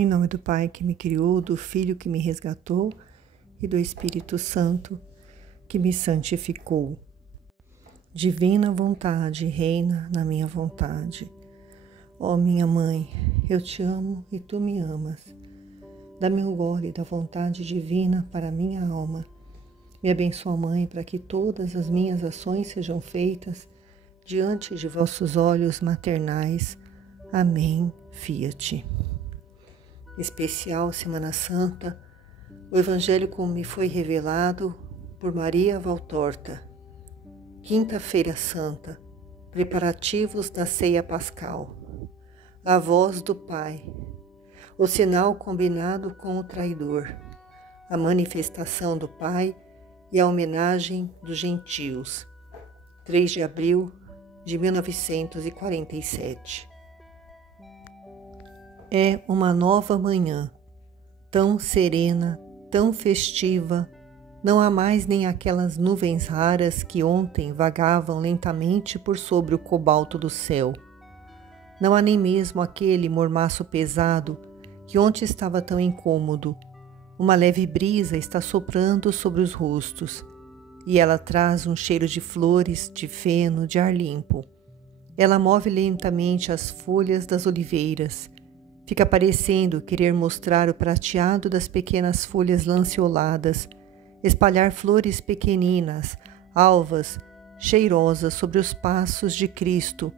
Em nome do Pai que me criou, do Filho que me resgatou e do Espírito Santo que me santificou. Divina vontade reina na minha vontade. Ó minha Mãe, eu te amo e tu me amas. Dá-me o gole da vontade divina para a minha alma. Me abençoa, Mãe, para que todas as minhas ações sejam feitas diante de vossos olhos maternais. Amém. Fiat. Especial Semana Santa, o Evangelho como me foi revelado por Maria Valtorta. Quinta-feira Santa, preparativos da ceia pascal. A voz do Pai, o sinal combinado com o traidor, a manifestação do Pai e a homenagem dos gentios. 3 de abril de 1947. É uma nova manhã, tão serena, tão festiva. Não há mais nem aquelas nuvens raras que ontem vagavam lentamente por sobre o cobalto do céu. Não há nem mesmo aquele mormaço pesado que ontem estava tão incômodo. Uma leve brisa está soprando sobre os rostos, e ela traz um cheiro de flores, de feno, de ar limpo. Ela move lentamente as folhas das oliveiras. Fica parecendo querer mostrar o prateado das pequenas folhas lanceoladas, espalhar flores pequeninas, alvas, cheirosas sobre os passos de Cristo,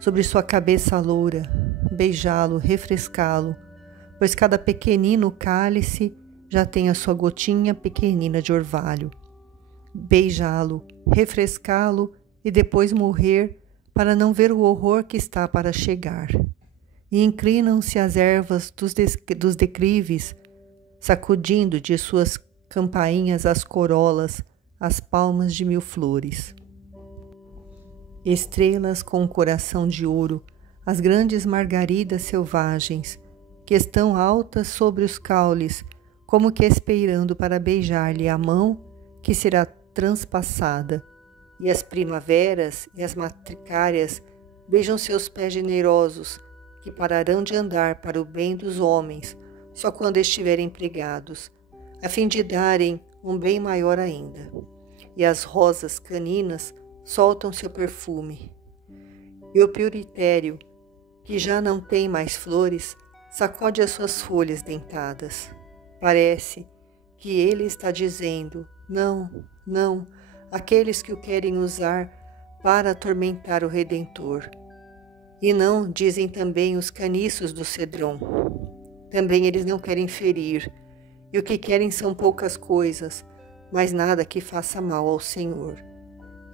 sobre sua cabeça loura, beijá-lo, refrescá-lo, pois cada pequenino cálice já tem a sua gotinha pequenina de orvalho. Beijá-lo, refrescá-lo e depois morrer para não ver o horror que está para chegar. E inclinam-se as ervas dos declives, sacudindo de suas campainhas as corolas, as palmas de 1000 flores. Estrelas com o coração de ouro, as grandes margaridas selvagens, que estão altas sobre os caules, como que esperando para beijar-lhe a mão que será transpassada. E as primaveras e as matricárias beijam seus pés generosos, que pararão de andar para o bem dos homens só quando estiverem pregados, a fim de darem um bem maior ainda. E as rosas caninas soltam seu perfume. E o pioritério, que já não tem mais flores, sacode as suas folhas dentadas. Parece que ele está dizendo: não, não, àqueles que o querem usar para atormentar o Redentor. E não, dizem também os caniços do cedrom. Também eles não querem ferir, e o que querem são poucas coisas, mas nada que faça mal ao Senhor.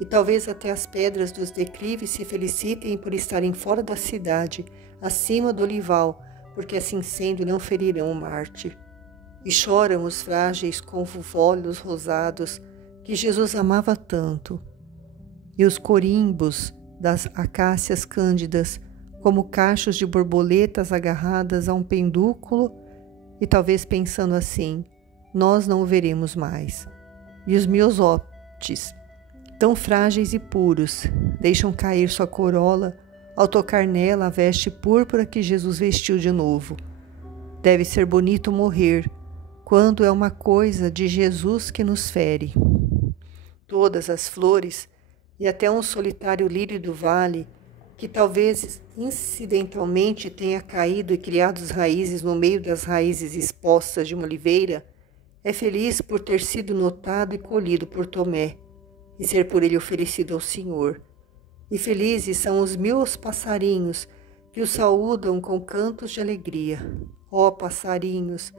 E talvez até as pedras dos declives se felicitem por estarem fora da cidade, acima do olival, porque assim sendo não ferirão o mártir. E choram os frágeis convolvólios rosados que Jesus amava tanto. E os corimbos das acácias cândidas, como cachos de borboletas agarradas a um pendúculo, e talvez pensando assim: nós não o veremos mais. E os miosóptes, tão frágeis e puros, deixam cair sua corola ao tocar nela a veste púrpura que Jesus vestiu de novo. Deve ser bonito morrer, quando é uma coisa de Jesus que nos fere. Todas as flores, e até um solitário lírio do vale, que talvez incidentalmente tenha caído e criado as raízes no meio das raízes expostas de uma oliveira, é feliz por ter sido notado e colhido por Tomé, e ser por ele oferecido ao Senhor. E felizes são os 1000 passarinhos que o saúdam com cantos de alegria. Ó passarinhos,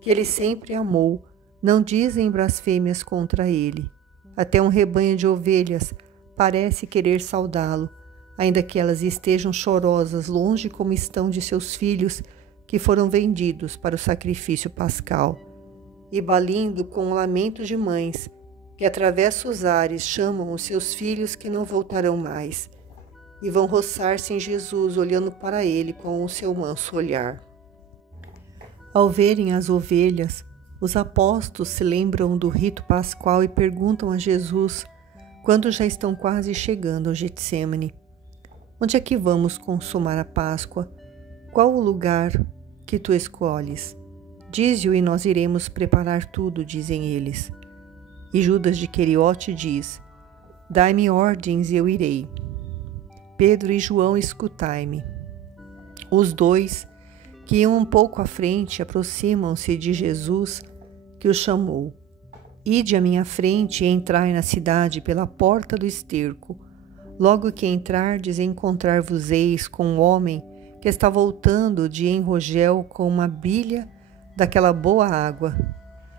que ele sempre amou, não dizem blasfêmias contra ele. Até um rebanho de ovelhas parece querer saudá-lo, ainda que elas estejam chorosas longe como estão de seus filhos que foram vendidos para o sacrifício pascal. E balindo com o lamento de mães, que atravessa os ares chamam os seus filhos que não voltarão mais, e vão roçar-se em Jesus, olhando para ele com o seu manso olhar. Ao verem as ovelhas, os apóstolos se lembram do rito pascual e perguntam a Jesus, quando já estão quase chegando ao Getsêmani: onde é que vamos consumar a Páscoa? Qual o lugar que tu escolhes. Dize-o e nós iremos preparar tudo, dizem eles. E Judas de Queriote diz: Dai-me ordens e eu irei. Pedro e João, escutai-me. Os dois, que iam um pouco à frente, aproximam-se de Jesus, que os chamou. Ide à minha frente e entrai na cidade pela porta do esterco. Logo que entrardes, encontrar-vos-eis com um homem que está voltando de Enrogel com uma bilha daquela boa água.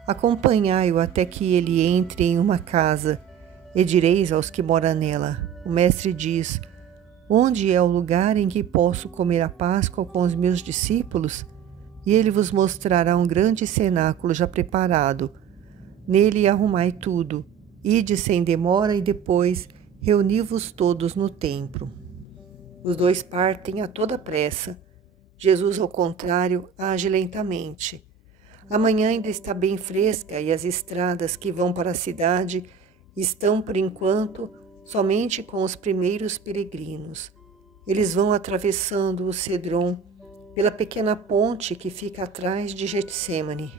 Acompanhai-o até que ele entre em uma casa, e direis aos que moram nela: o mestre diz: onde é o lugar em que posso comer a Páscoa com os meus discípulos? E ele vos mostrará um grande cenáculo já preparado. Nele arrumai tudo, ide sem demora e depois reuni-vos todos no templo. Os dois partem a toda pressa. Jesus, ao contrário, age lentamente. A manhã ainda está bem fresca e as estradas que vão para a cidade estão, por enquanto, somente com os primeiros peregrinos. Eles vão atravessando o Cedron pela pequena ponte que fica atrás de Getsêmani.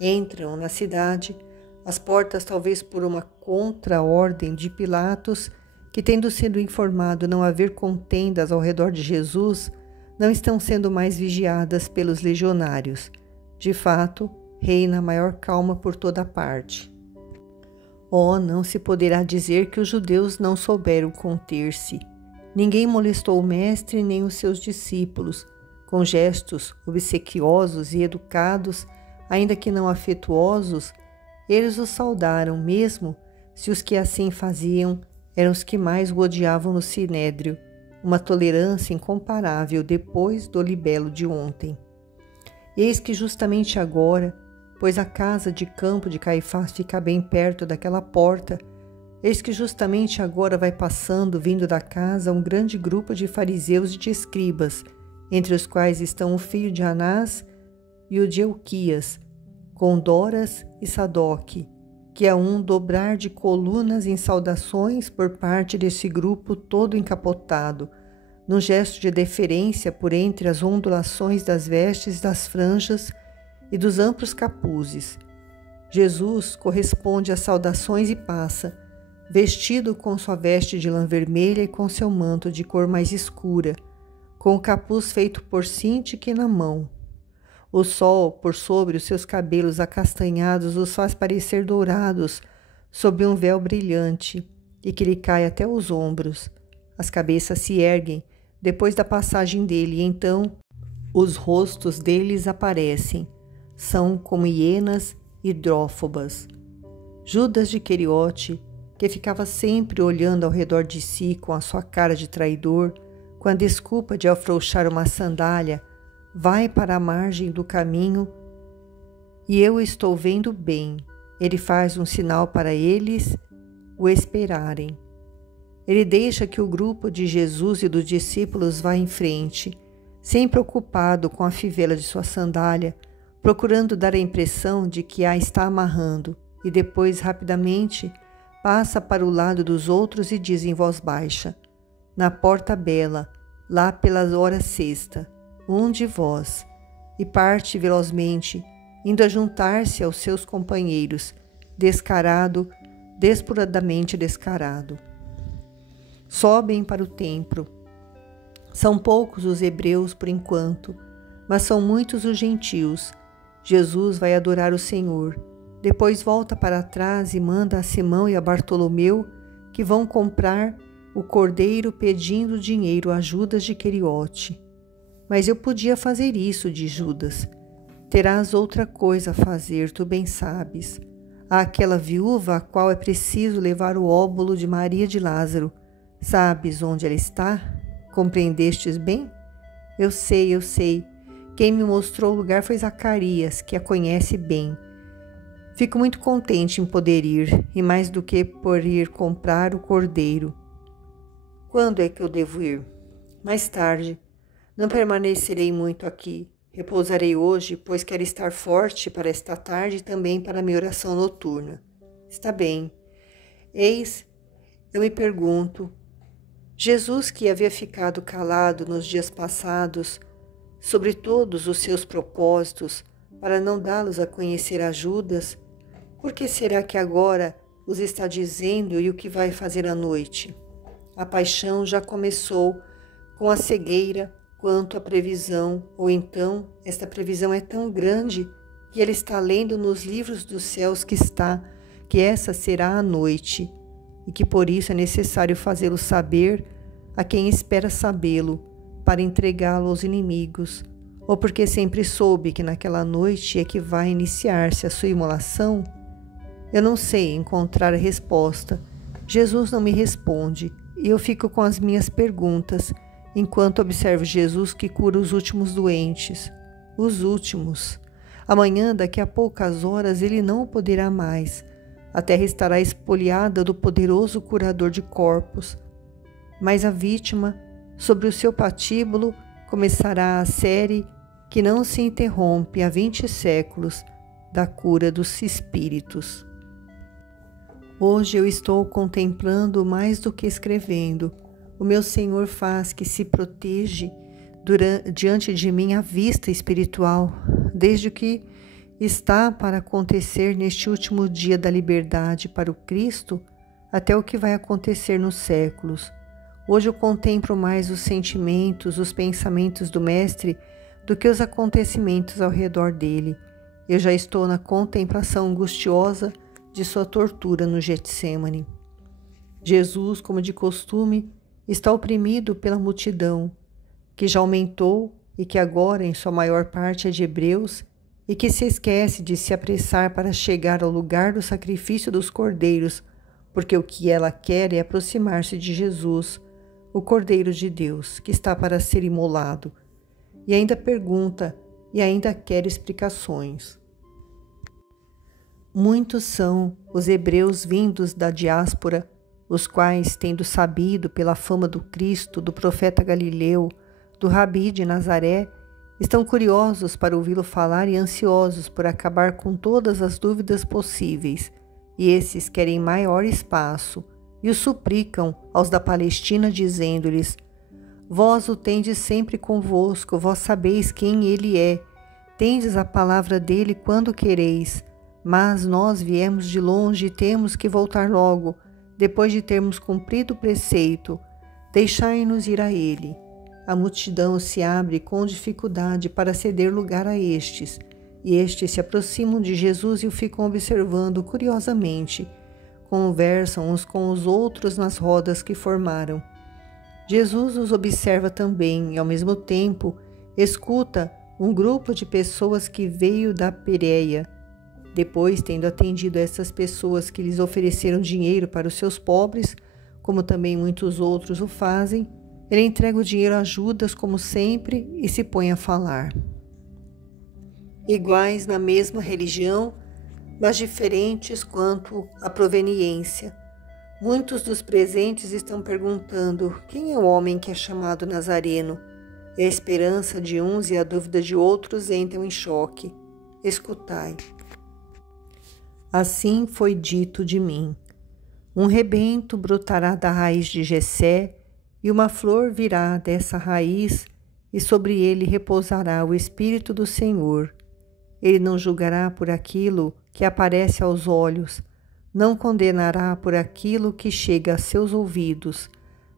Entram na cidade, as portas, talvez por uma contra-ordem de Pilatos, que, tendo sido informado não haver contendas ao redor de Jesus, não estão sendo mais vigiadas pelos legionários. De fato, reina a maior calma por toda parte. Não se poderá dizer que os judeus não souberam conter-se. Ninguém molestou o mestre nem os seus discípulos. Com gestos obsequiosos e educados, ainda que não afetuosos, eles os saudaram, mesmo se os que assim faziam eram os que mais o odiavam no sinédrio, uma tolerância incomparável depois do libelo de ontem. Eis que justamente agora, pois a casa de campo de Caifás fica bem perto daquela porta, eis que justamente agora vai passando, vindo da casa, um grande grupo de fariseus e de escribas, entre os quais estão o filho de Anás e o de Elquias, com Doras e Sadoque, que é um dobrar de colunas em saudações por parte desse grupo todo encapotado, num gesto de deferência por entre as ondulações das vestes, das franjas e dos amplos capuzes. Jesus corresponde às saudações e passa, vestido com sua veste de lã vermelha e com seu manto de cor mais escura, com o capuz feito por cintique na mão. O sol, por sobre os seus cabelos acastanhados, os faz parecer dourados sob um véu brilhante e que lhe cai até os ombros. As cabeças se erguem depois da passagem dele e então os rostos deles aparecem. São como hienas hidrófobas. Judas de Queriote, que ficava sempre olhando ao redor de si com a sua cara de traidor, com a desculpa de afrouxar uma sandália, vai para a margem do caminho e eu estou vendo bem. Ele faz um sinal para eles o esperarem. Ele deixa que o grupo de Jesus e dos discípulos vá em frente, sempre ocupado com a fivela de sua sandália, procurando dar a impressão de que a está amarrando, e depois, rapidamente, passa para o lado dos outros e diz em voz baixa: na porta bela, lá pelas horas sexta, um de vós, e parte velozmente, indo a juntar-se aos seus companheiros, descarado, despuradamente descarado. Sobem para o templo. São poucos os hebreus por enquanto, mas são muitos os gentios. Jesus vai adorar o Senhor. Depois volta para trás e manda a Simão e a Bartolomeu, que vão comprar o cordeiro, pedindo dinheiro a Judas de Queriote. Mas eu podia fazer isso, diz Judas. Terás outra coisa a fazer, tu bem sabes. Àquela viúva a qual é preciso levar o óbolo de Maria de Lázaro. Sabes onde ela está? Compreendestes bem? Eu sei. Quem me mostrou o lugar foi Zacarias, que a conhece bem. Fico muito contente em poder ir, e mais do que por ir comprar o cordeiro. Quando é que eu devo ir? Mais tarde. Não permanecerei muito aqui. Repousarei hoje, pois quero estar forte para esta tarde e também para a minha oração noturna. Está bem. Eis, eu me pergunto, Jesus, que havia ficado calado nos dias passados, sobre todos os seus propósitos, para não dá-los a conhecer a Judas? Por que será que agora os está dizendo e o que vai fazer à noite? A paixão já começou com a cegueira quanto à previsão, ou então esta previsão é tão grande que ele está lendo nos livros dos céus que essa será a noite, e que por isso é necessário fazê-lo saber a quem espera sabê-lo, para entregá-lo aos inimigos, ou porque sempre soube que naquela noite é que vai iniciar-se a sua imolação? Eu não sei encontrar a resposta. Jesus não me responde, e eu fico com as minhas perguntas, enquanto observo Jesus que cura os últimos doentes. Os últimos. Amanhã, daqui a poucas horas, ele não o poderá mais. A terra estará espoliada do poderoso curador de corpos. Mas a vítima, sobre o seu patíbulo, começará a série que não se interrompe há 20 séculos da cura dos espíritos. Hoje eu estou contemplando mais do que escrevendo. O meu Senhor faz que se protege diante de mim a vista espiritual, desde o que está para acontecer neste último dia da liberdade para o Cristo, até o que vai acontecer nos séculos. Hoje eu contemplo mais os sentimentos, os pensamentos do Mestre, do que os acontecimentos ao redor dele. Eu já estou na contemplação angustiosa de sua tortura no Getsêmani. Jesus, como de costume, está oprimido pela multidão, que já aumentou e que agora, em sua maior parte, é de hebreus, e que se esquece de se apressar para chegar ao lugar do sacrifício dos cordeiros, porque o que ela quer é aproximar-se de Jesus, o Cordeiro de Deus, que está para ser imolado, e ainda pergunta e ainda quer explicações. Muitos são os hebreus vindos da diáspora, os quais, tendo sabido pela fama do Cristo, do profeta Galileu, do Rabi de Nazaré, estão curiosos para ouvi-lo falar e ansiosos por acabar com todas as dúvidas possíveis, e esses querem maior espaço, e o suplicam aos da Palestina, dizendo-lhes: Vós o tendes sempre convosco, vós sabeis quem ele é, tendes a palavra dele quando quereis, mas nós viemos de longe e temos que voltar logo, depois de termos cumprido o preceito, deixai-nos ir a ele. A multidão se abre com dificuldade para ceder lugar a estes, e estes se aproximam de Jesus e o ficam observando curiosamente. Conversam uns com os outros nas rodas que formaram. Jesus os observa também e, ao mesmo tempo, escuta um grupo de pessoas que veio da Pérea. Depois, tendo atendido a essas pessoas que lhes ofereceram dinheiro para os seus pobres, como também muitos outros o fazem, ele entrega o dinheiro a Judas, como sempre, e se põe a falar. Iguais na mesma religião, mas diferentes quanto à proveniência. Muitos dos presentes estão perguntando: quem é o homem que é chamado Nazareno? E a esperança de uns e a dúvida de outros entram em choque. Escutai. Assim foi dito de mim: um rebento brotará da raiz de Jessé, e uma flor virá dessa raiz, e sobre ele repousará o Espírito do Senhor. Ele não julgará por aquilo que aparece aos olhos, não condenará por aquilo que chega a seus ouvidos,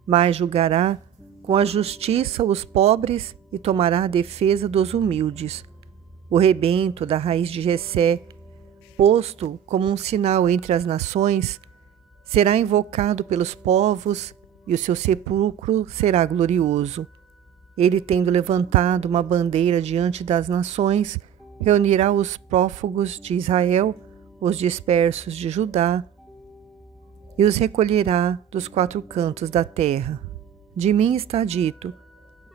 mas julgará com a justiça os pobres e tomará a defesa dos humildes. O rebento da raiz de Jessé, posto como um sinal entre as nações, será invocado pelos povos e o seu sepulcro será glorioso. Ele, tendo levantado uma bandeira diante das nações, reunirá os prófugos de Israel, os dispersos de Judá, e os recolherá dos 4 cantos da terra. De mim está dito: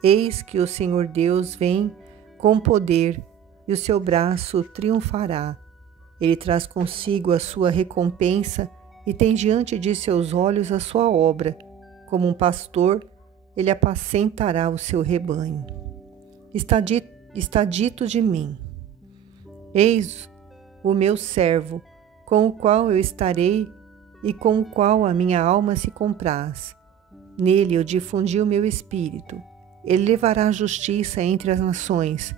eis que o Senhor Deus vem com poder, e o seu braço triunfará. Ele traz consigo a sua recompensa e tem diante de seus olhos a sua obra. Como um pastor, ele apacentará o seu rebanho. Está dito de mim: eis o meu servo, com o qual eu estarei e com o qual a minha alma se compraz. Nele eu difundi o meu espírito. Ele levará a justiça entre as nações.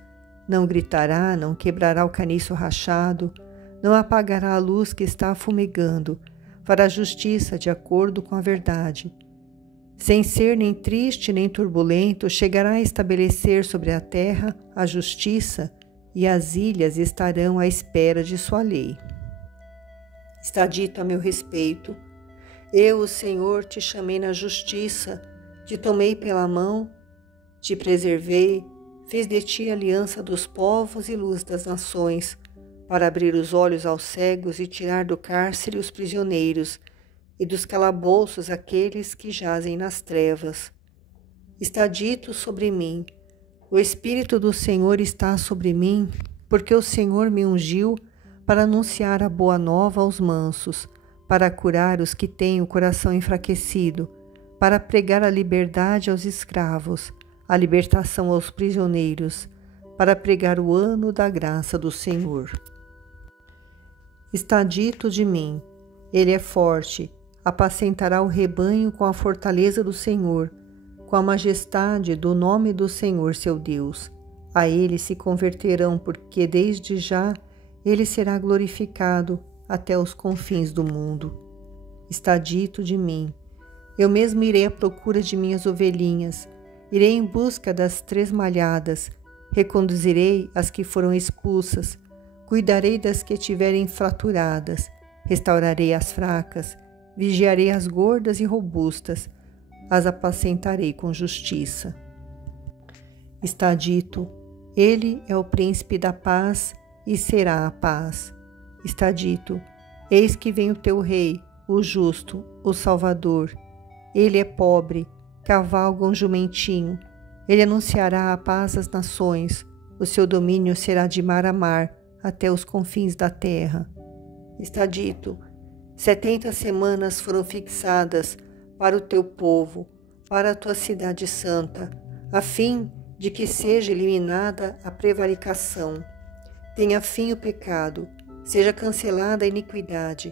Não gritará, não quebrará o caniço rachado, não apagará a luz que está fumegando. Fará justiça de acordo com a verdade. Sem ser nem triste nem turbulento, chegará a estabelecer sobre a terra a justiça, e as ilhas estarão à espera de sua lei. Está dito a meu respeito: eu, o Senhor, te chamei na justiça, te tomei pela mão, te preservei, fiz de ti aliança dos povos e luz das nações, para abrir os olhos aos cegos e tirar do cárcere os prisioneiros, e dos calabouços aqueles que jazem nas trevas. Está dito sobre mim: o Espírito do Senhor está sobre mim, porque o Senhor me ungiu para anunciar a boa nova aos mansos, para curar os que têm o coração enfraquecido, para pregar a liberdade aos escravos, a libertação aos prisioneiros, para pregar o ano da graça do Senhor. Está dito de mim: ele é forte, apacentará o rebanho com a fortaleza do Senhor, com a majestade do nome do Senhor seu Deus. A ele se converterão, porque desde já ele será glorificado até os confins do mundo. Está dito de mim: eu mesmo irei à procura de minhas ovelhinhas, irei em busca das 3 malhadas, reconduzirei as que foram expulsas, cuidarei das que estiverem fraturadas, restaurarei as fracas, vigiarei as gordas e robustas, as apacentarei com justiça. Está dito: ele é o príncipe da paz e será a paz. Está dito: eis que vem o teu rei, o justo, o Salvador. Ele é pobre, cavalga um jumentinho. Ele anunciará a paz às nações. O seu domínio será de mar a mar, até os confins da terra. Está dito: 70 semanas foram fixadas para o teu povo, para a tua cidade santa, a fim de que seja eliminada a prevaricação. Tenha fim o pecado, seja cancelada a iniquidade,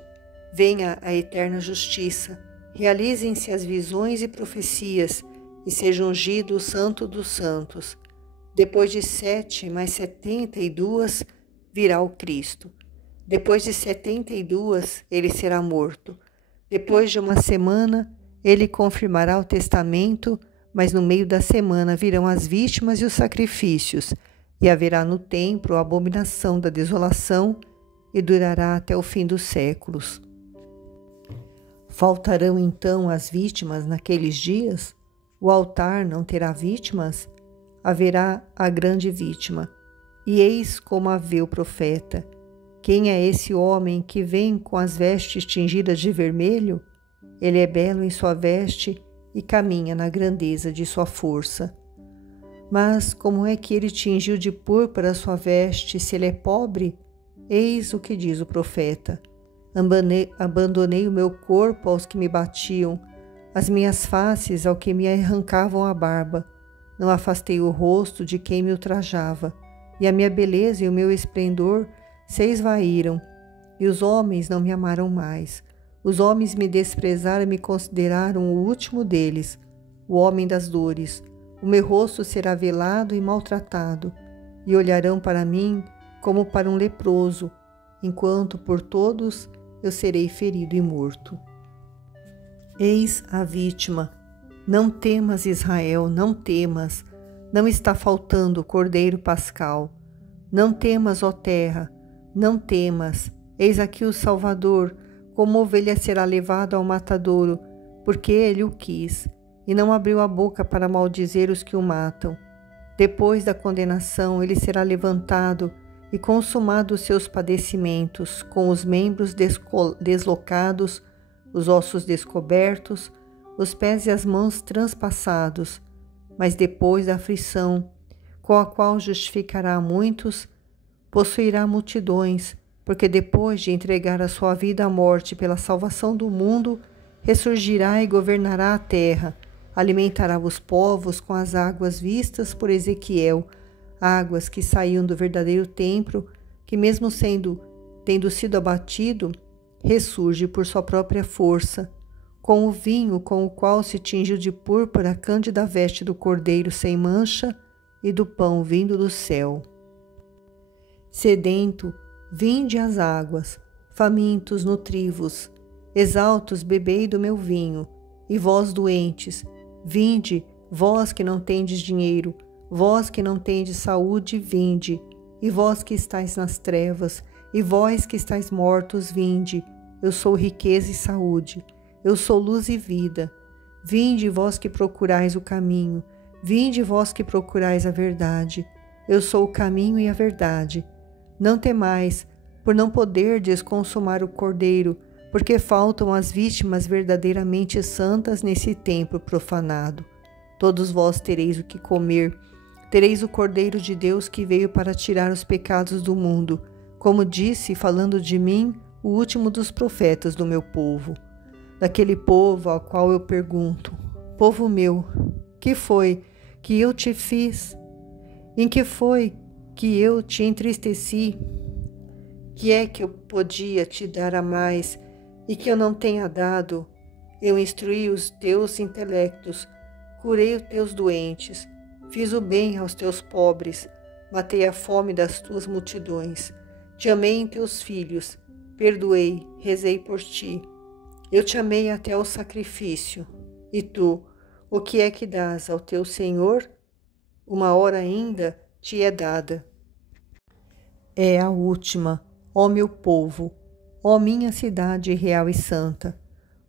venha a eterna justiça, realizem-se as visões e profecias, e seja ungido o Santo dos Santos. Depois de 7 mais 72, virá o Cristo. Depois de 72, ele será morto. Depois de 1 semana, ele confirmará o testamento, mas no meio da semana virão as vítimas e os sacrifícios, e haverá no templo a abominação da desolação, e durará até o fim dos séculos. Faltarão então as vítimas naqueles dias? O altar não terá vítimas? Haverá a grande vítima. E eis como a vê o profeta. Quem é esse homem que vem com as vestes tingidas de vermelho? Ele é belo em sua veste e caminha na grandeza de sua força. Mas como é que ele tingiu de púrpura sua veste, se ele é pobre? Eis o que diz o profeta: abandonei o meu corpo aos que me batiam, as minhas faces ao que me arrancavam a barba. Não afastei o rosto de quem me ultrajava, e a minha beleza e o meu esplendor se esvaíram, e os homens não me amaram mais. Os homens me desprezaram e me consideraram o último deles, o homem das dores. O meu rosto será velado e maltratado, e olharão para mim como para um leproso, enquanto por todos eu serei ferido e morto. Eis a vítima. Não temas, Israel, não temas. Não está faltando o cordeiro pascal. Não temas, ó terra, não temas. Eis aqui o Salvador, como ovelha será levado ao matadouro, porque ele o quis, e não abriu a boca para maldizer os que o matam. Depois da condenação, ele será levantado e consumado os seus padecimentos, com os membros deslocados, os ossos descobertos, os pés e as mãos transpassados. Mas depois da aflição, com a qual justificará a muitos, possuirá multidões, porque depois de entregar a sua vida à morte pela salvação do mundo, ressurgirá e governará a terra, alimentará os povos com as águas vistas por Ezequiel, águas que saíam do verdadeiro templo, que mesmo tendo sido abatido, ressurge por sua própria força, com o vinho com o qual se tingiu de púrpura a cândida veste do cordeiro sem mancha e do pão vindo do céu. Sedento, vinde às águas, famintos, nutri-vos, exaltos, bebei do meu vinho, e vós doentes, vinde, vós que não tendes dinheiro, vós que não tendes saúde, vinde, e vós que estáis nas trevas, e vós que estáis mortos, vinde, eu sou riqueza e saúde, eu sou luz e vida, vinde vós que procurais o caminho, vinde vós que procurais a verdade, eu sou o caminho e a verdade. Não temais, por não poderdes consumar o cordeiro, porque faltam as vítimas verdadeiramente santas nesse templo profanado. Todos vós tereis o que comer, tereis o Cordeiro de Deus que veio para tirar os pecados do mundo, como disse, falando de mim, o último dos profetas do meu povo. Daquele povo ao qual eu pergunto: povo meu, que foi que eu te fiz? Em que foi que eu te entristeci? Que é que eu podia te dar a mais e que eu não tenha dado? Eu instruí os teus intelectos, curei os teus doentes, fiz o bem aos teus pobres, matei a fome das tuas multidões, te amei em teus filhos, perdoei, rezei por ti. Eu te amei até o sacrifício. E tu, o que é que dás ao teu Senhor? Uma hora ainda te é dada. É a última, ó meu povo, ó minha cidade real e santa,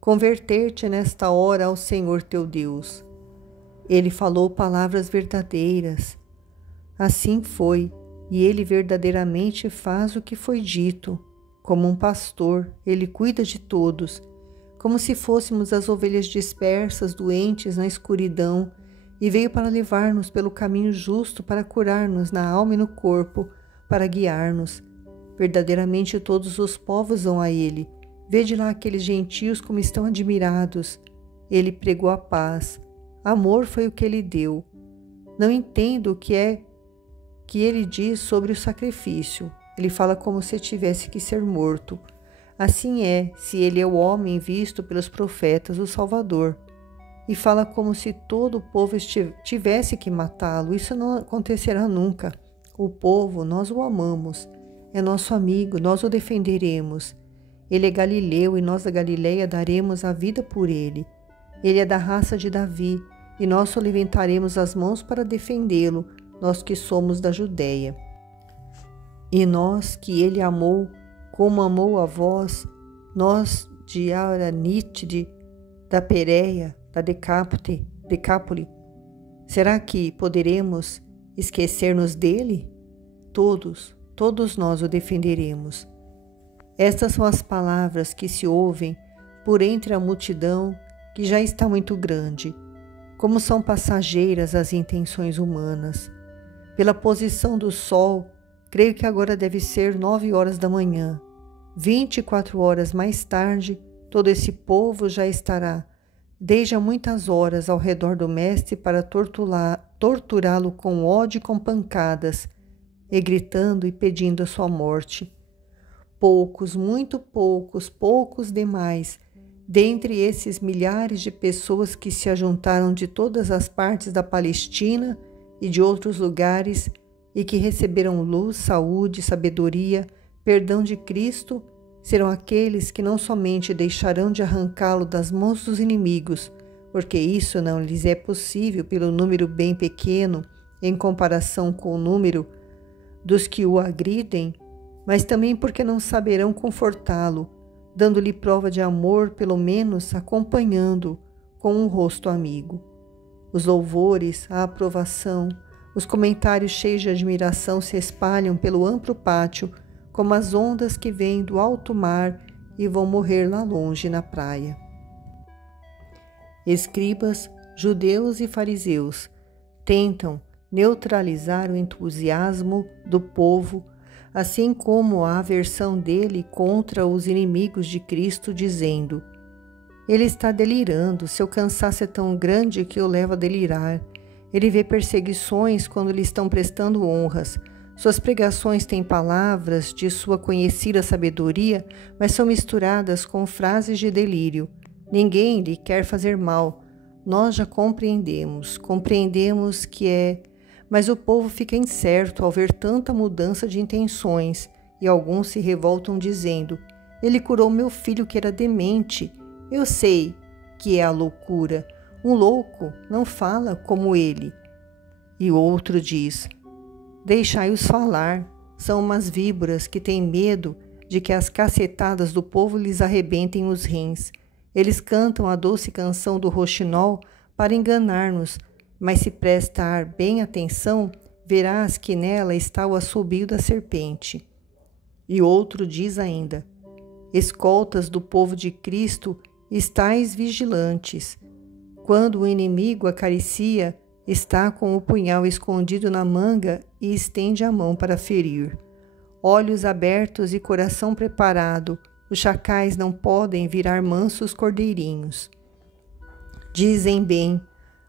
converter-te nesta hora ao Senhor teu Deus. Ele falou palavras verdadeiras. Assim foi, e ele verdadeiramente faz o que foi dito. Como um pastor, ele cuida de todos, como se fôssemos as ovelhas dispersas, doentes na escuridão, e veio para levar-nos pelo caminho justo, para curar-nos na alma e no corpo, para guiar-nos. Verdadeiramente todos os povos vão a ele. Vede lá aqueles gentios como estão admirados. Ele pregou a paz. Amor foi o que ele deu. Não entendo o que é que ele diz sobre o sacrifício. Ele fala como se tivesse que ser morto. Assim é, se ele é o homem visto pelos profetas, o Salvador. E fala como se todo o povo tivesse que matá-lo. Isso não acontecerá nunca. O povo, nós o amamos. É nosso amigo, nós o defenderemos. Ele é Galileu e nós da Galileia daremos a vida por ele. Ele é da raça de Davi e nós só levantaremos as mãos para defendê-lo, nós que somos da Judéia. E nós que ele amou, como amou a vós, nós de Aranítide, da Pérea, da Decápole, será que poderemos esquecer-nos dele? Todos nós o defenderemos. Estas são as palavras que se ouvem por entre a multidão que já está muito grande, como são passageiras as intenções humanas. Pela posição do sol, creio que agora deve ser 9 horas da manhã. 24 horas mais tarde, todo esse povo já estará, desde há muitas horas, ao redor do mestre para torturá-lo com ódio e com pancadas, e gritando e pedindo a sua morte. Poucos, muito poucos, poucos demais, dentre esses milhares de pessoas que se ajuntaram de todas as partes da Palestina e de outros lugares e que receberam luz, saúde, sabedoria, perdão de Cristo, serão aqueles que não somente deixarão de arrancá-lo das mãos dos inimigos, porque isso não lhes é possível pelo número bem pequeno em comparação com o número dos que o agridem, mas também porque não saberão confortá-lo, dando-lhe prova de amor, pelo menos acompanhando com um rosto amigo. Os louvores, a aprovação, os comentários cheios de admiração se espalham pelo amplo pátio, como as ondas que vêm do alto mar e vão morrer lá longe na praia. Escribas, judeus e fariseus tentam neutralizar o entusiasmo do povo, assim como a aversão dele contra os inimigos de Cristo, dizendo: ele está delirando, seu cansaço é tão grande que o leva a delirar. Ele vê perseguições quando lhe estão prestando honras. Suas pregações têm palavras de sua conhecida sabedoria, mas são misturadas com frases de delírio. Ninguém lhe quer fazer mal. Nós já compreendemos que é... Mas o povo fica incerto ao ver tanta mudança de intenções, e alguns se revoltam dizendo: ele curou meu filho que era demente. Eu sei que é a loucura. Um louco não fala como ele. E outro diz: deixai-os falar. São umas víboras que têm medo de que as cacetadas do povo lhes arrebentem os rins. Eles cantam a doce canção do roxinol para enganar-nos, mas se prestar bem atenção, verás que nela está o assobio da serpente. E outro diz ainda: escoltas do povo de Cristo, estais vigilantes. Quando o inimigo acaricia, está com o punhal escondido na manga e estende a mão para ferir. Olhos abertos e coração preparado, os chacais não podem virar mansos cordeirinhos. Dizem bem,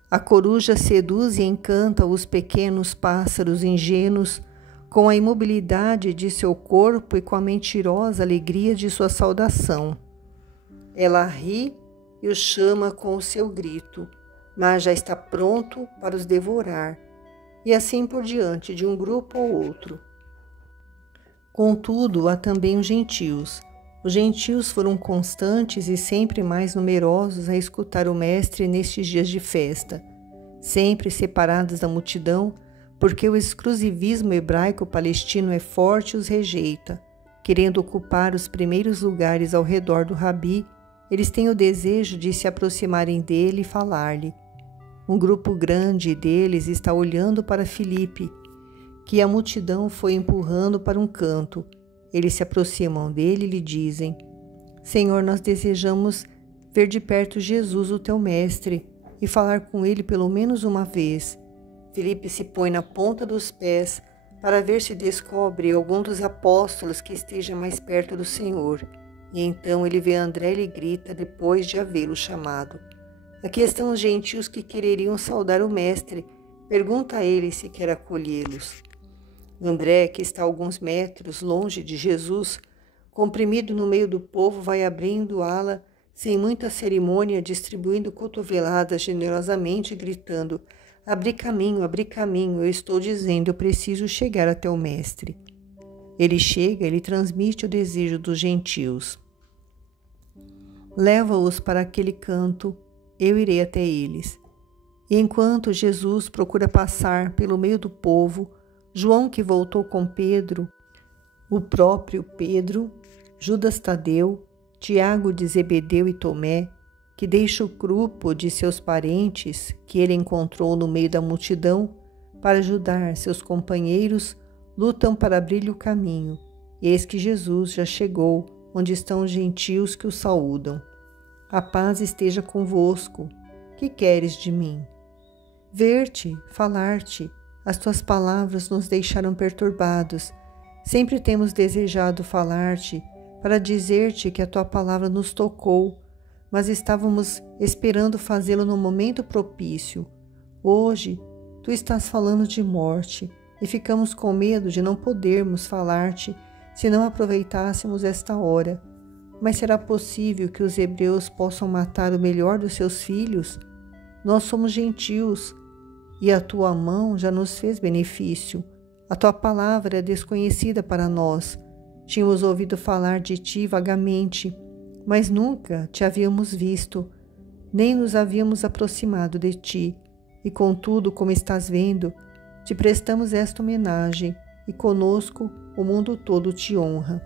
a coruja seduz e encanta os pequenos pássaros ingênuos com a imobilidade de seu corpo e com a mentirosa alegria de sua saudação. Ela ri e os chama com o seu grito, mas já está pronto para os devorar, e assim por diante, de um grupo ao outro. Contudo, há também os gentios. Os gentios foram constantes e sempre mais numerosos a escutar o Mestre nestes dias de festa, sempre separados da multidão, porque o exclusivismo hebraico-palestino é forte e os rejeita. Querendo ocupar os primeiros lugares ao redor do Rabi, eles têm o desejo de se aproximarem dele e falar-lhe. Um grupo grande deles está olhando para Filipe, que a multidão foi empurrando para um canto. Eles se aproximam dele e lhe dizem: Senhor, nós desejamos ver de perto Jesus, o teu mestre, e falar com ele pelo menos uma vez. Filipe se põe na ponta dos pés para ver se descobre algum dos apóstolos que esteja mais perto do Senhor. E então ele vê André e lhe grita depois de havê-lo chamado: aqui estão os gentios que quereriam saudar o mestre. Pergunta a ele se quer acolhê-los. André, que está a alguns metros longe de Jesus, comprimido no meio do povo, vai abrindo ala sem muita cerimônia, distribuindo cotoveladas generosamente, gritando: abri caminho, eu estou dizendo, eu preciso chegar até o mestre. Ele chega, ele transmite o desejo dos gentios. Leva-os para aquele canto, eu irei até eles. E enquanto Jesus procura passar pelo meio do povo, João, que voltou com Pedro, o próprio Pedro, Judas Tadeu, Tiago de Zebedeu e Tomé, que deixa o grupo de seus parentes que ele encontrou no meio da multidão para ajudar seus companheiros, lutam para abrir-lhe o caminho. Eis que Jesus já chegou, onde estão os gentios que o saúdam. A paz esteja convosco. Que queres de mim? Ver-te, falar-te. As tuas palavras nos deixaram perturbados. Sempre temos desejado falar-te, para dizer-te que a tua palavra nos tocou, mas estávamos esperando fazê-lo no momento propício. Hoje, tu estás falando de morte, e ficamos com medo de não podermos falar-te se não aproveitássemos esta hora. Mas será possível que os hebreus possam matar o melhor dos seus filhos? Nós somos gentios, e a tua mão já nos fez benefício. A tua palavra é desconhecida para nós. Tínhamos ouvido falar de ti vagamente, mas nunca te havíamos visto, nem nos havíamos aproximado de ti. E contudo, como estás vendo, te prestamos esta homenagem, e conosco o mundo todo te honra.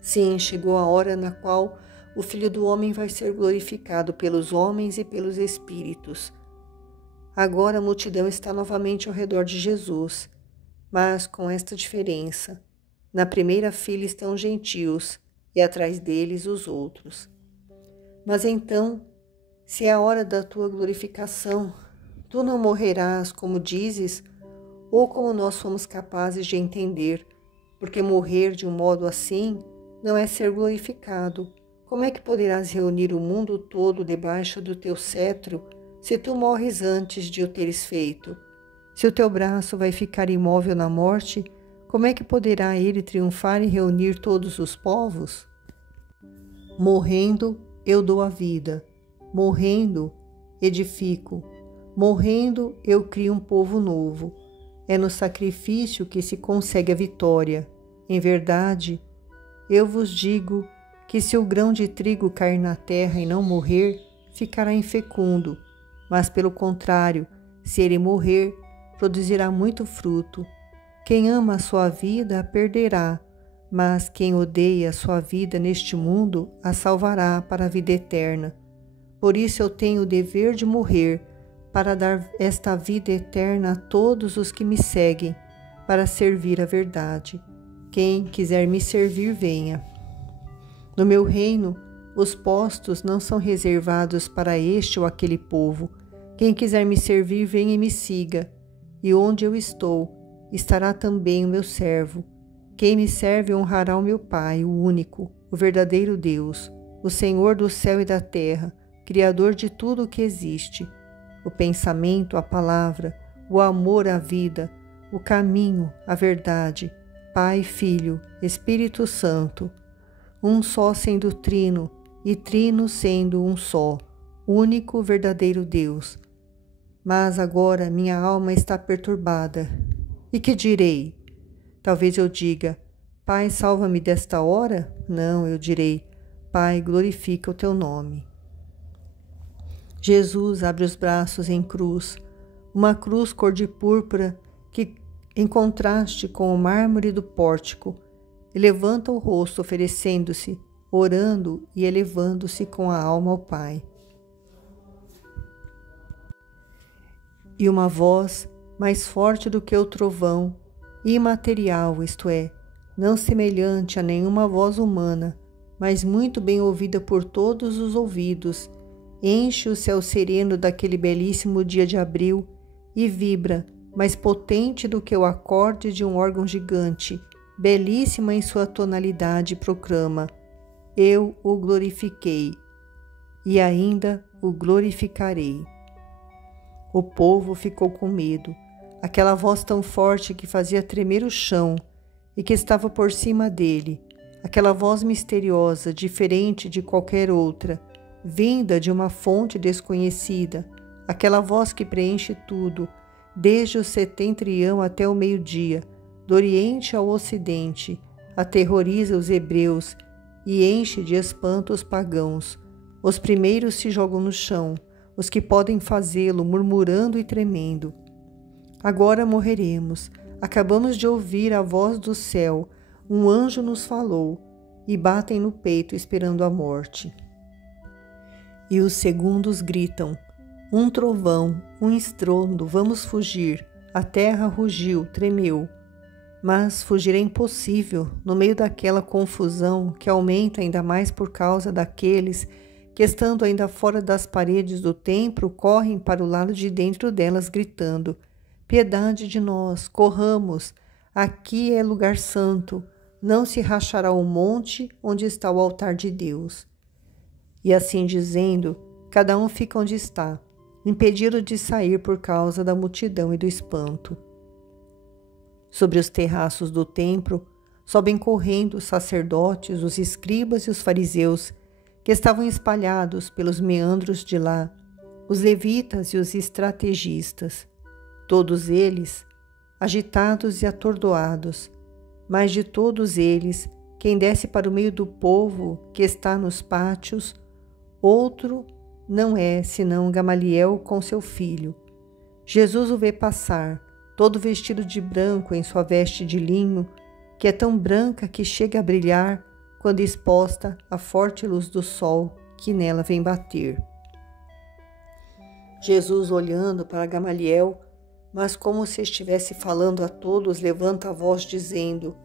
Sim, chegou a hora na qual o Filho do Homem vai ser glorificado pelos homens e pelos espíritos. Agora a multidão está novamente ao redor de Jesus, mas com esta diferença. Na primeira fila estão os gentios e atrás deles os outros. Mas então, se é a hora da tua glorificação, tu não morrerás como dizes, ou como nós somos capazes de entender, porque morrer de um modo assim não é ser glorificado. Como é que poderás reunir o mundo todo debaixo do teu cetro, se tu morres antes de o teres feito? Se o teu braço vai ficar imóvel na morte, como é que poderá ele triunfar e reunir todos os povos? Morrendo, eu dou a vida. Morrendo, edifico. Morrendo, eu crio um povo novo. É no sacrifício que se consegue a vitória. Em verdade, eu vos digo que se o grão de trigo cair na terra e não morrer, ficará infecundo. Mas, pelo contrário, se ele morrer, produzirá muito fruto. Quem ama a sua vida a perderá, mas quem odeia a sua vida neste mundo a salvará para a vida eterna. Por isso eu tenho o dever de morrer, para dar esta vida eterna a todos os que me seguem, para servir a verdade. Quem quiser me servir, venha. No meu reino, os postos não são reservados para este ou aquele povo. Quem quiser me servir, venha e me siga. E onde eu estou, estará também o meu servo. Quem me serve honrará o meu Pai, o único, o verdadeiro Deus, o Senhor do céu e da terra, Criador de tudo o que existe. O pensamento, a palavra, o amor à vida, o caminho, a verdade, Pai, Filho, Espírito Santo, um só sendo trino, e trino sendo um só, único verdadeiro Deus. Mas agora minha alma está perturbada. E que direi? Talvez eu diga, Pai, salva-me desta hora? Não, eu direi, Pai, glorifica o teu nome. Jesus abre os braços em cruz, uma cruz cor de púrpura que, em contraste com o mármore do pórtico, levanta o rosto oferecendo-se, orando e elevando-se com a alma ao Pai. E uma voz, mais forte do que o trovão, imaterial, isto é, não semelhante a nenhuma voz humana, mas muito bem ouvida por todos os ouvidos, enche o céu sereno daquele belíssimo dia de abril e vibra, mais potente do que o acorde de um órgão gigante, belíssima em sua tonalidade, proclama: Eu o glorifiquei, e ainda o glorificarei. O povo ficou com medo. Aquela voz tão forte que fazia tremer o chão e que estava por cima dele, aquela voz misteriosa, diferente de qualquer outra, vinda de uma fonte desconhecida, aquela voz que preenche tudo, desde o setentrião até o meio-dia, do Oriente ao Ocidente, aterroriza os hebreus e enche de espanto os pagãos. Os primeiros se jogam no chão, os que podem fazê-lo, murmurando e tremendo. Agora morreremos. Acabamos de ouvir a voz do céu. Um anjo nos falou, e batem no peito esperando a morte. E os segundos gritam: um trovão, um estrondo, vamos fugir. A terra rugiu, tremeu. Mas fugir é impossível no meio daquela confusão que aumenta ainda mais por causa daqueles que, estando ainda fora das paredes do templo, correm para o lado de dentro delas, gritando: piedade de nós, corramos, aqui é lugar santo, não se rachará o monte onde está o altar de Deus. E assim dizendo, cada um fica onde está, impedido de sair por causa da multidão e do espanto. Sobre os terraços do templo, sobem correndo os sacerdotes, os escribas e os fariseus, que estavam espalhados pelos meandros de lá, os levitas e os estrategistas, todos eles agitados e atordoados, mas de todos eles, quem desce para o meio do povo que está nos pátios, outro não é senão Gamaliel com seu filho. Jesus o vê passar, todo vestido de branco em sua veste de linho, que é tão branca que chega a brilhar quando exposta à forte luz do sol que nela vem bater. Jesus, olhando para Gamaliel, mas como se estivesse falando a todos, levanta a voz dizendo: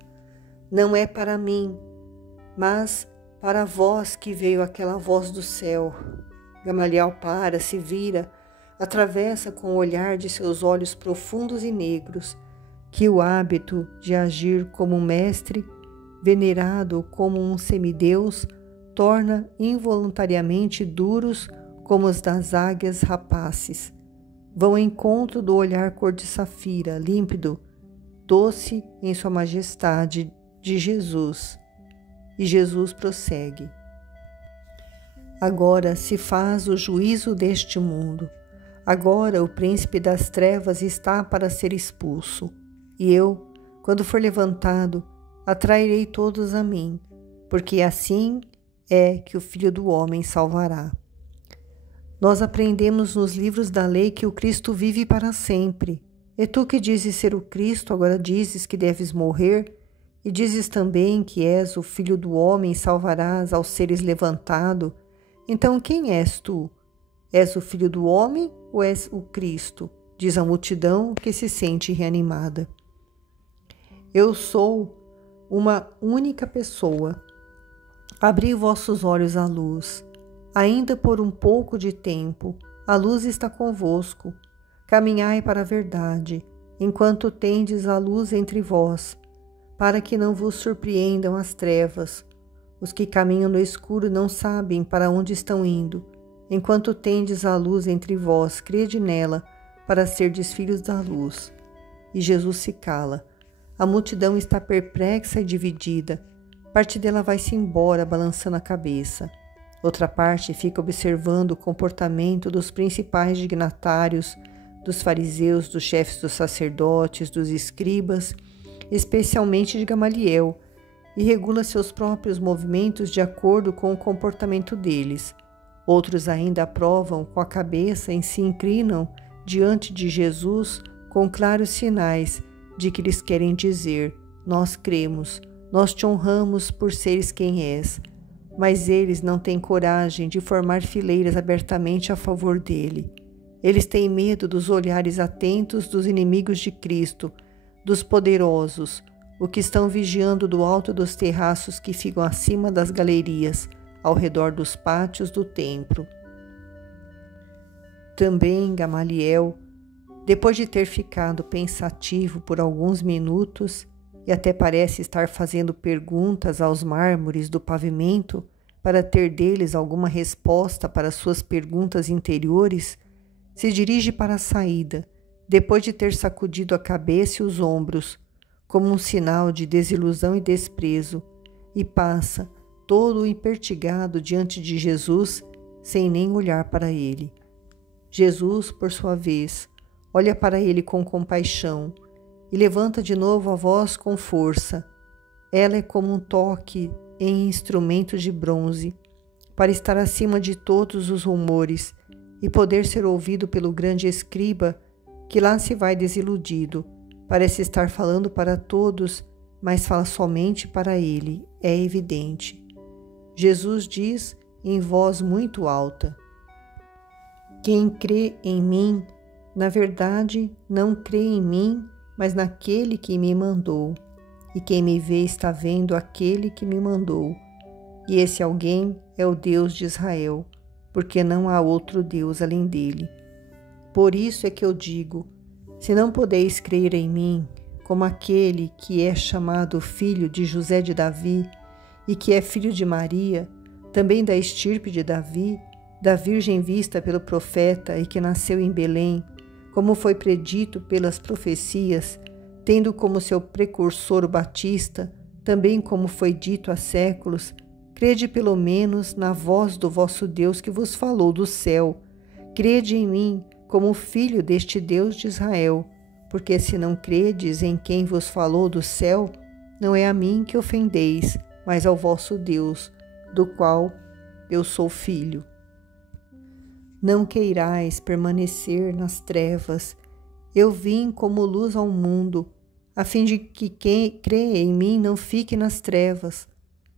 não é para mim, mas para vós que veio aquela voz do céu. Gamaliel para, se vira, atravessa com o olhar de seus olhos profundos e negros, que o hábito de agir como um mestre, venerado como um semideus, torna involuntariamente duros como os das águias rapaces. Vão ao encontro do olhar cor de safira, límpido, doce em sua majestade de Jesus. E Jesus prossegue: Agora se faz o juízo deste mundo. Agora o príncipe das trevas está para ser expulso. E eu, quando for levantado, atrairei todos a mim, porque assim é que o Filho do Homem salvará. Nós aprendemos nos livros da lei que o Cristo vive para sempre. E tu que dizes ser o Cristo, agora dizes que deves morrer, e dizes também que és o Filho do Homem e salvarás ao seres levantado. Então quem és tu? És o Filho do Homem ou és o Cristo? Diz a multidão que se sente reanimada. Eu sou uma única pessoa. Abri vossos olhos à luz. Ainda por um pouco de tempo, a luz está convosco. Caminhai para a verdade, enquanto tendes a luz entre vós, para que não vos surpreendam as trevas. Os que caminham no escuro não sabem para onde estão indo. Enquanto tendes a luz entre vós, crede nela, para serdes filhos da luz. E Jesus se cala. A multidão está perplexa e dividida. Parte dela vai-se embora, balançando a cabeça. Outra parte fica observando o comportamento dos principais dignatários, dos fariseus, dos chefes dos sacerdotes, dos escribas, especialmente de Gamaliel, e regula seus próprios movimentos de acordo com o comportamento deles. Outros ainda aprovam com a cabeça e se inclinam diante de Jesus com claros sinais de que lhes querem dizer: nós cremos, nós te honramos por seres quem és. Mas eles não têm coragem de formar fileiras abertamente a favor dele. Eles têm medo dos olhares atentos dos inimigos de Cristo, dos poderosos, o que estão vigiando do alto dos terraços que ficam acima das galerias, ao redor dos pátios do templo. Também Gamaliel, depois de ter ficado pensativo por alguns minutos, e até parece estar fazendo perguntas aos mármores do pavimento para ter deles alguma resposta para suas perguntas interiores, se dirige para a saída, depois de ter sacudido a cabeça e os ombros, como um sinal de desilusão e desprezo, e passa, todo empertigado diante de Jesus, sem nem olhar para ele. Jesus, por sua vez, olha para ele com compaixão, e levanta de novo a voz com força. Ela é como um toque em instrumento de bronze, para estar acima de todos os rumores e poder ser ouvido pelo grande escriba, que lá se vai desiludido. Parece estar falando para todos, mas fala somente para ele, é evidente. Jesus diz em voz muito alta: quem crê em mim, na verdade, não crê em mim, mas naquele que me mandou. E quem me vê está vendo aquele que me mandou. E esse alguém é o Deus de Israel, porque não há outro Deus além dele. Por isso é que eu digo: se não podeis crer em mim, como aquele que é chamado filho de José de Davi, e que é filho de Maria, também da estirpe de Davi, da virgem vista pelo profeta e que nasceu em Belém, como foi predito pelas profecias, tendo como seu precursor o Batista, também como foi dito há séculos, crede pelo menos na voz do vosso Deus que vos falou do céu. Crede em mim como filho deste Deus de Israel, porque se não credes em quem vos falou do céu, não é a mim que ofendeis, mas ao vosso Deus, do qual eu sou filho. Não queirais permanecer nas trevas. Eu vim como luz ao mundo, a fim de que quem crê em mim não fique nas trevas.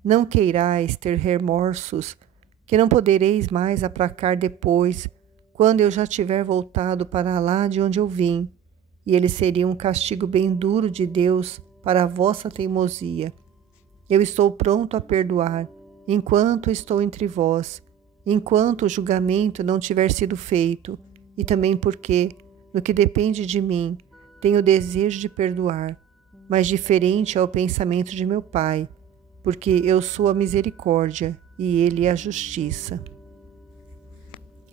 Não queirais ter remorsos, que não podereis mais aplacar depois, quando eu já tiver voltado para lá de onde eu vim, e ele seria um castigo bem duro de Deus para a vossa teimosia. Eu estou pronto a perdoar, enquanto estou entre vós, enquanto o julgamento não tiver sido feito, e também porque, no que depende de mim, tenho o desejo de perdoar, mas diferente é o pensamento de meu Pai, porque eu sou a misericórdia e Ele a justiça.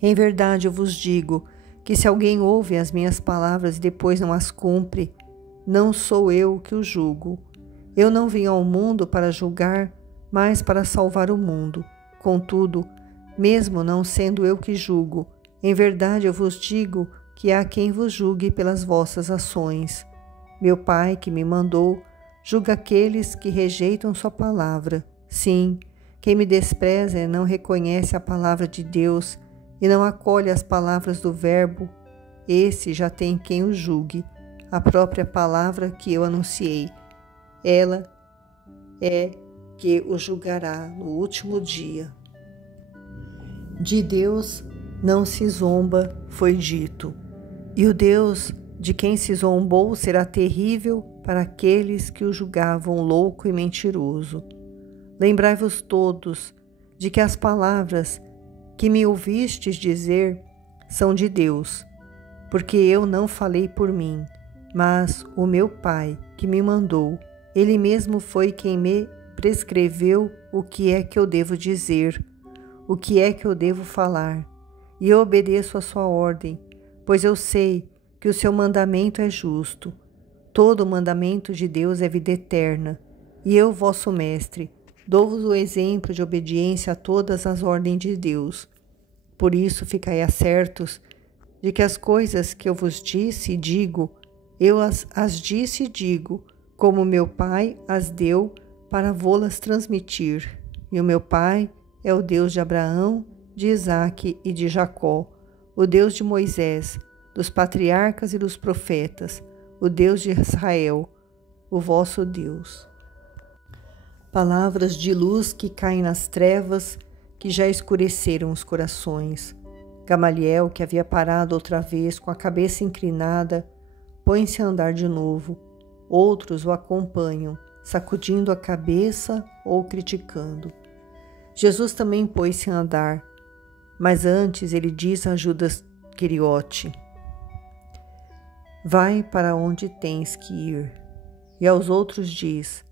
Em verdade eu vos digo que se alguém ouve as minhas palavras e depois não as cumpre, não sou eu que o julgo. Eu não vim ao mundo para julgar, mas para salvar o mundo. Contudo, mesmo não sendo eu que julgo. Em verdade eu vos digo que há quem vos julgue pelas vossas ações. Meu Pai, que me mandou, julga aqueles que rejeitam sua palavra. Sim, quem me despreza e não reconhece a palavra de Deus e não acolhe as palavras do Verbo, esse já tem quem o julgue. A própria palavra que eu anunciei, ela é que o julgará no último dia. De Deus não se zomba, foi dito, e o Deus de quem se zombou será terrível para aqueles que o julgavam louco e mentiroso. Lembrai-vos todos de que as palavras que me ouvistes dizer são de Deus, porque eu não falei por mim, mas o meu Pai que me mandou, Ele mesmo foi quem me prescreveu o que é que eu devo dizer, o que é que eu devo falar, e eu obedeço a sua ordem, pois eu sei que o seu mandamento é justo. Todo mandamento de Deus é vida eterna, e eu, vosso mestre, dou-vos o exemplo de obediência a todas as ordens de Deus. Por isso ficai certos de que as coisas que eu vos disse e digo, eu as disse e digo, como meu Pai as deu para vô-las transmitir. E o meu Pai é o Deus de Abraão, de Isaque e de Jacó, o Deus de Moisés, dos patriarcas e dos profetas, o Deus de Israel, o vosso Deus. Palavras de luz que caem nas trevas, que já escureceram os corações. Gamaliel, que havia parado outra vez com a cabeça inclinada, põe-se a andar de novo. Outros o acompanham, sacudindo a cabeça ou criticando. Jesus também pôs-se a andar, mas antes ele diz a Judas Queriote: vai para onde tens que ir. E aos outros diz: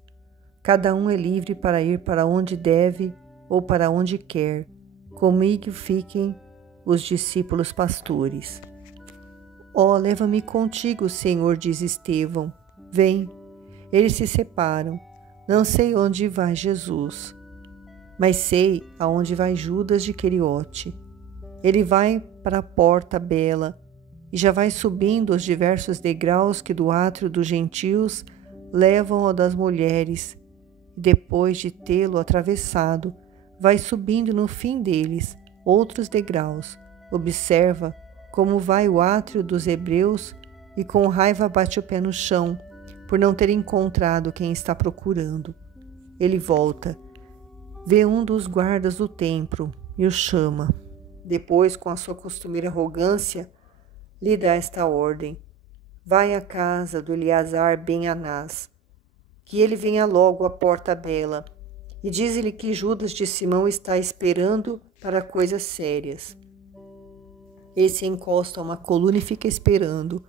cada um é livre para ir para onde deve ou para onde quer. Comigo fiquem os discípulos pastores. Ó, leva-me contigo, Senhor, diz Estevão. Vem. Eles se separam. Não sei onde vai Jesus, mas sei aonde vai Judas de Queriote. Ele vai para a porta bela e já vai subindo os diversos degraus que do átrio dos gentios levam ao das mulheres, e depois de tê-lo atravessado, vai subindo no fim deles outros degraus. Observa como vai o átrio dos hebreus e com raiva bate o pé no chão, por não ter encontrado quem está procurando. Ele volta, vê um dos guardas do templo e o chama. Depois, com a sua costumeira arrogância, lhe dá esta ordem: vai à casa do Eleazar ben Anás, que ele venha logo à porta bela, e diz-lhe que Judas de Simão está esperando para coisas sérias. Esse encosta a uma coluna e fica esperando.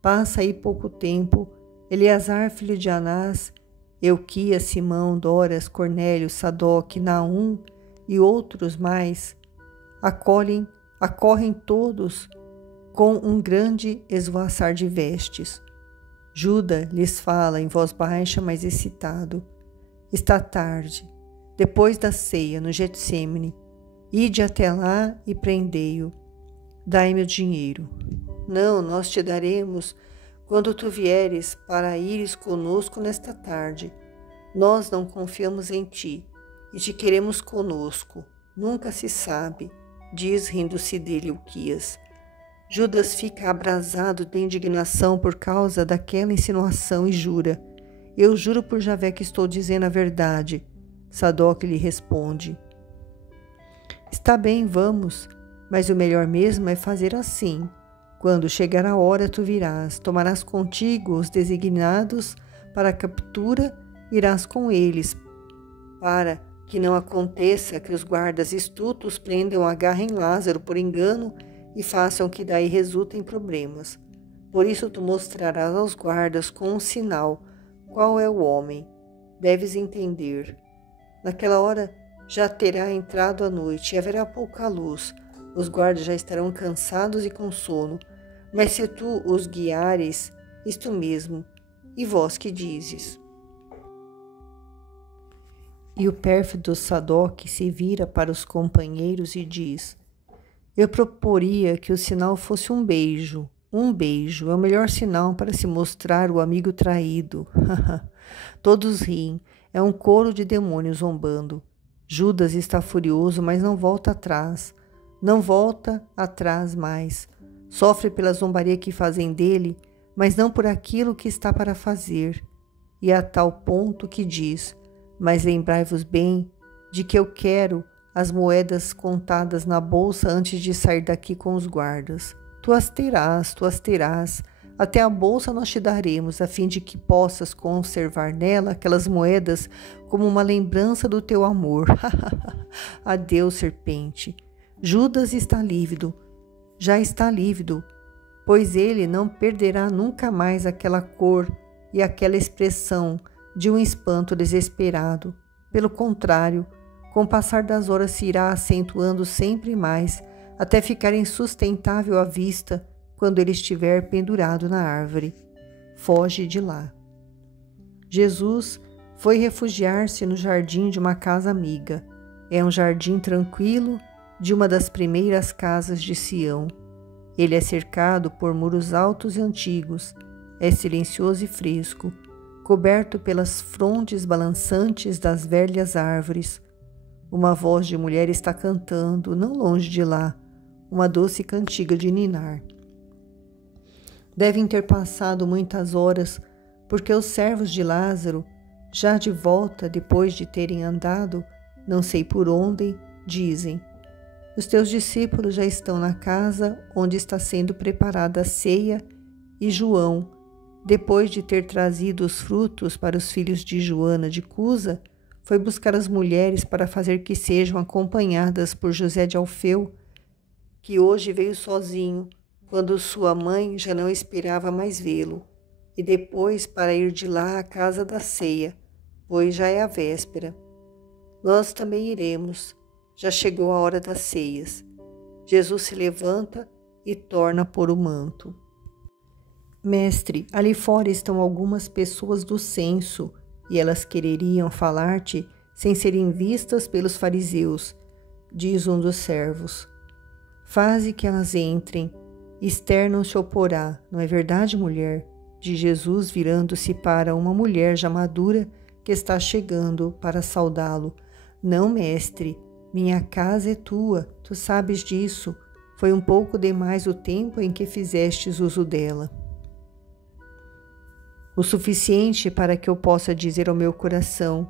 Passa aí pouco tempo, Eleazar, filho de Anás, Euquias, Simão, Doras, Cornélio, Sadoc, Naum e outros mais, acorrem todos com um grande esvoaçar de vestes. Judas lhes fala em voz baixa, mas excitado: está tarde, depois da ceia, no Getsêmani. Ide até lá e prendei-o. Dai-me o dinheiro. Não, nós te daremos quando tu vieres para ires conosco nesta tarde. Nós não confiamos em ti e te queremos conosco. Nunca se sabe, diz rindo-se dele Euquias. Judas fica abrasado de indignação por causa daquela insinuação e jura: eu juro por Javé que estou dizendo a verdade. Sadoc lhe responde: está bem, vamos, mas o melhor mesmo é fazer assim. Quando chegar a hora, tu virás, tomarás contigo os designados para a captura, irás com eles, para que não aconteça que os guardas astutos prendam, agarrem Lázaro por engano e façam que daí resultem problemas. Por isso tu mostrarás aos guardas com um sinal qual é o homem. Deves entender. Naquela hora já terá entrado a noite e haverá pouca luz. Os guardas já estarão cansados e com sono. Mas se tu os guiares, isto mesmo. E vós que dizes? E o pérfido Sadoc se vira para os companheiros e diz: eu proporia que o sinal fosse um beijo. Um beijo é o melhor sinal para se mostrar o amigo traído. Todos riem. É um coro de demônios zombando. Judas está furioso, mas não volta atrás. Não volta atrás mais. Sofre pela zombaria que fazem dele, mas não por aquilo que está para fazer. E a tal ponto que diz: mas lembrai-vos bem de que eu quero as moedas contadas na bolsa antes de sair daqui com os guardas. Tu as terás, até a bolsa nós te daremos, a fim de que possas conservar nela aquelas moedas como uma lembrança do teu amor. Adeus, serpente. Judas está lívido, já está lívido, pois ele não perderá nunca mais aquela cor e aquela expressão de um espanto desesperado. Pelo contrário, com o passar das horas se irá acentuando sempre mais, até ficar insustentável à vista quando ele estiver pendurado na árvore. Foge de lá. Jesus foi refugiar-se no jardim de uma casa amiga. É um jardim tranquilo de uma das primeiras casas de Sião. Ele é cercado por muros altos e antigos, é silencioso e fresco, coberto pelas frondes balançantes das velhas árvores. Uma voz de mulher está cantando, não longe de lá, uma doce cantiga de ninar. Devem ter passado muitas horas, porque os servos de Lázaro, já de volta depois de terem andado, não sei por onde, dizem: os teus discípulos já estão na casa onde está sendo preparada a ceia, e João, depois de ter trazido os frutos para os filhos de Joana de Cusa, foi buscar as mulheres para fazer que sejam acompanhadas por José de Alfeu, que hoje veio sozinho, quando sua mãe já não esperava mais vê-lo, e depois para ir de lá à casa da ceia, pois já é a véspera. Nós também iremos, já chegou a hora das ceias. Jesus se levanta e torna a pôr o manto. Mestre, ali fora estão algumas pessoas do censo, e elas quereriam falar-te sem serem vistas pelos fariseus, diz um dos servos. Faze que elas entrem, Esther não se oporá, não é verdade, mulher? Diz Jesus, virando-se para uma mulher já madura que está chegando para saudá-lo. Não, mestre, minha casa é tua, tu sabes disso. Foi um pouco demais o tempo em que fizestes uso dela. O suficiente para que eu possa dizer ao meu coração: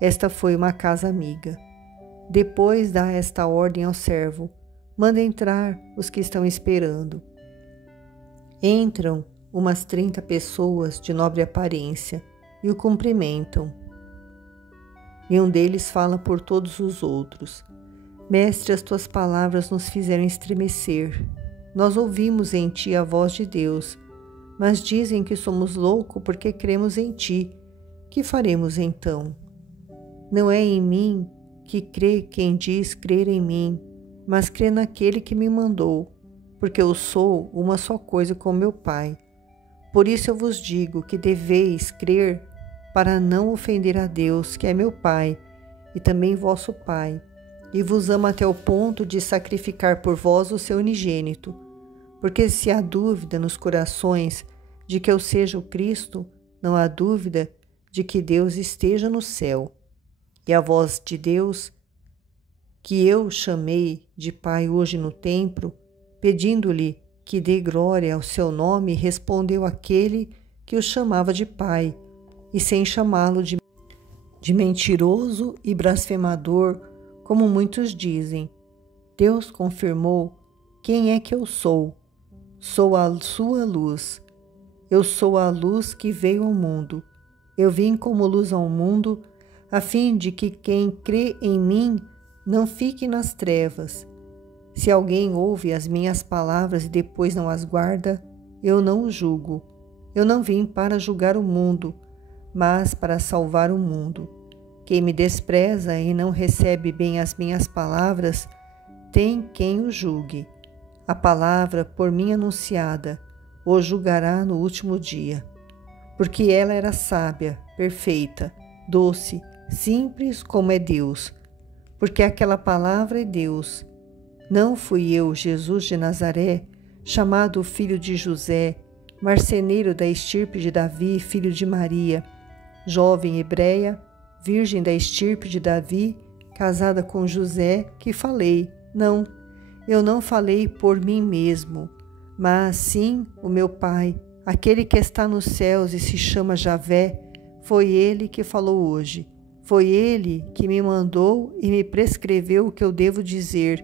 esta foi uma casa amiga. Depois dá esta ordem ao servo: manda entrar os que estão esperando. Entram umas 30 pessoas de nobre aparência e o cumprimentam. E um deles fala por todos os outros: Mestre, as tuas palavras nos fizeram estremecer. Nós ouvimos em ti a voz de Deus, mas dizem que somos loucos porque cremos em ti. Que faremos então? Não é em mim que crê quem diz crer em mim, mas crê naquele que me mandou, porque eu sou uma só coisa com meu Pai. Por isso eu vos digo que deveis crer para não ofender a Deus, que é meu Pai, e também vosso Pai, e vos ama até o ponto de sacrificar por vós o seu unigênito. Porque se há dúvida nos corações de que eu seja o Cristo, não há dúvida de que Deus esteja no céu. E a voz de Deus, que eu chamei de Pai hoje no templo, pedindo-lhe que dê glória ao seu nome, respondeu aquele que o chamava de Pai, e sem chamá-lo de mentiroso e blasfemador, como muitos dizem. Deus confirmou quem é que eu sou. Sou a sua luz. Eu sou a luz que veio ao mundo. Eu vim como luz ao mundo, a fim de que quem crê em mim não fique nas trevas. Se alguém ouve as minhas palavras e depois não as guarda, eu não o julgo. Eu não vim para julgar o mundo, mas para salvar o mundo. Quem me despreza e não recebe bem as minhas palavras, tem quem o julgue. A palavra por mim anunciada o julgará no último dia. Porque ela era sábia, perfeita, doce, simples como é Deus, porque aquela palavra é Deus. Não fui eu, Jesus de Nazaré, chamado filho de José, marceneiro da estirpe de Davi, filho de Maria, jovem hebreia, virgem da estirpe de Davi, casada com José, que falei. Não, eu não falei por mim mesmo, mas sim o meu Pai, aquele que está nos céus e se chama Javé, foi ele que falou hoje. Foi ele que me mandou e me prescreveu o que eu devo dizer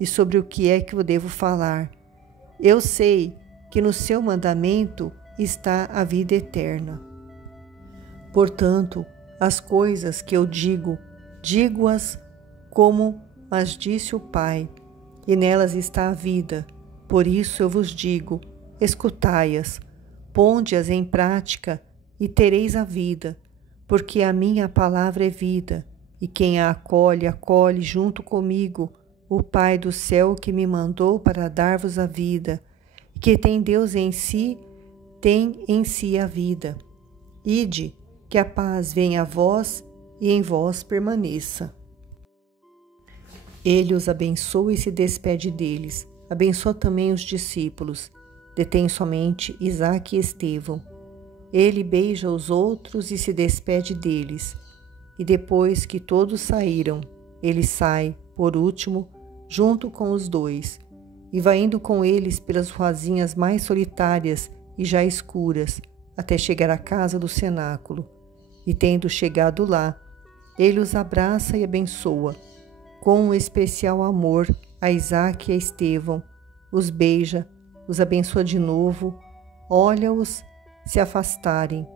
e sobre o que é que eu devo falar. Eu sei que no seu mandamento está a vida eterna. Portanto, as coisas que eu digo, digo-as como as disse o Pai, e nelas está a vida. Por isso eu vos digo, escutai-as, ponde-as em prática e tereis a vida, porque a minha palavra é vida, e quem a acolhe, acolhe junto comigo o Pai do céu que me mandou para dar-vos a vida, e que tem Deus em si, tem em si a vida. Ide, que a paz venha a vós e em vós permaneça. Ele os abençoa e se despede deles. Abençoa também os discípulos. Detém somente Isaque e Estevão. Ele beija os outros e se despede deles. E depois que todos saíram, ele sai, por último, junto com os dois, e vai indo com eles pelas ruazinhas mais solitárias e já escuras, até chegar à casa do cenáculo. E tendo chegado lá, ele os abraça e abençoa, com um especial amor a Isaque e a Estevão, os beija, os abençoa de novo, olha-os se afastarem,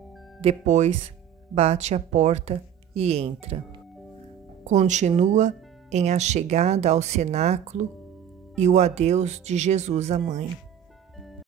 depois bate a porta e entra. Continua em A Chegada ao Cenáculo e o adeus de Jesus à Mãe.